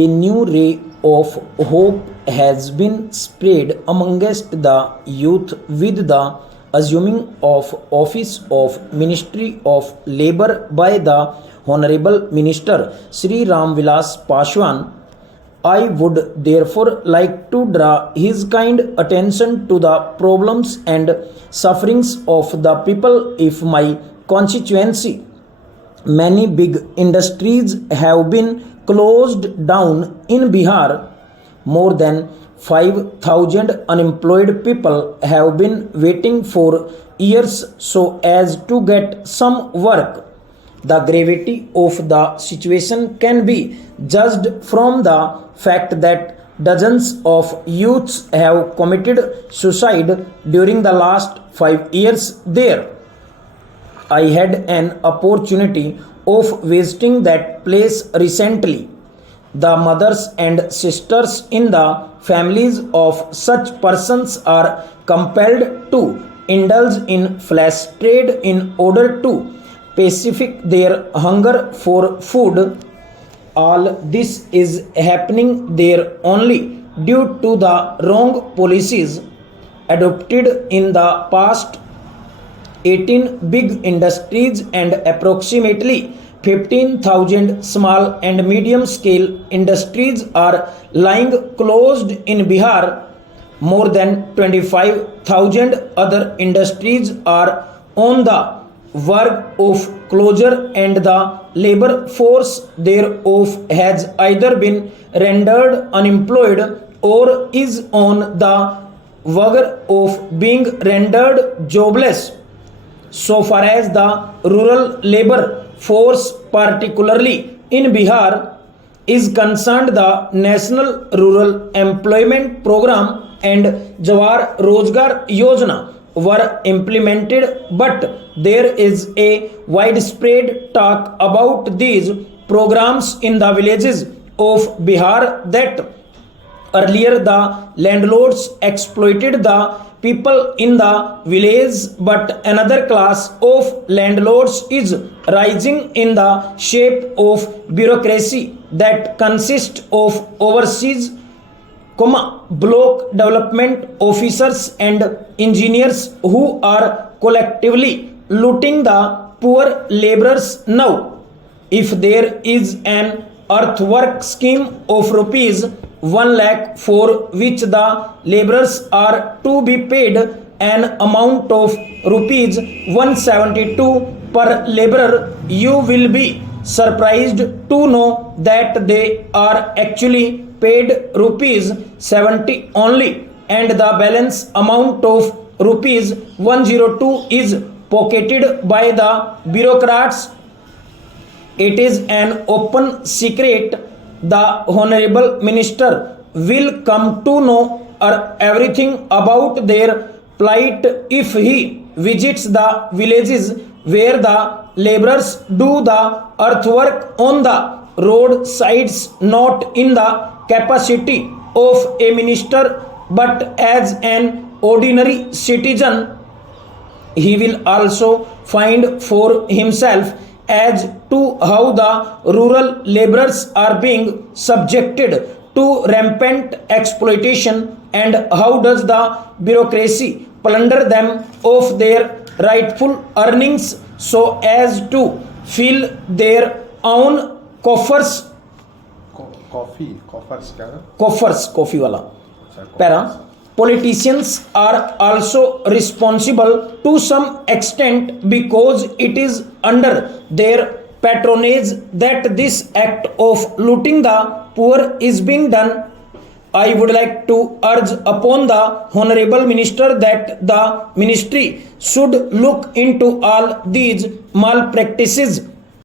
A new ray of hope has been spread amongst the youth with the assuming of office of Ministry of Labour by the Honorable Minister Sri Ram Vilas Paswan. I would therefore like to draw his kind attention to the problems and sufferings of the people of my constituency. Many big industries have been closed down in Bihar. More than 5,000 unemployed people have been waiting for years so as to get some work. The gravity of the situation can be judged from the fact that dozens of youths have committed suicide during the last 5 years there. I had an opportunity of visiting that place recently. The mothers and sisters in the families of such persons are compelled to indulge in flesh trade in order to pacify their hunger for food. All this is happening there only due to the wrong policies adopted in the past. 18 big industries and approximately 15,000 small and medium scale industries are lying closed in Bihar. More than 25,000 other industries are on the verge of closure and the labor force thereof has either been rendered unemployed or is on the verge of being rendered jobless. So far as the rural labor force, particularly in Bihar, is concerned, the National Rural Employment Program and Jawar Rozgar Yojana were implemented, but there is a widespread talk about these programs in the villages of Bihar that earlier the landlords exploited the people in the village, but another class of landlords is rising in the shape of bureaucracy that consists of overseas, block development officers and engineers who are collectively looting the poor laborers. Now, if there is an earthwork scheme of rupees 1 lakh for which the laborers are to be paid an amount of rupees 172 per laborer, you will be surprised to know that they are actually paid rupees 70 only, and the balance amount of rupees 102 is pocketed by the bureaucrats. It is an open secret. The Honorable Minister will come to know everything about their plight if he visits the villages where the laborers do the earthwork on the roadsides, not in the capacity of a minister but as an ordinary citizen. He will also find for himself as to how the rural laborers are being subjected to rampant exploitation and how does the bureaucracy plunder them of their rightful earnings so as to fill their own coffers. Coffee wala para. Politicians are also responsible to some extent because it is under their patronage that this act of looting the poor is being done. I would like to urge upon the Honorable Minister that the Ministry should look into all these malpractices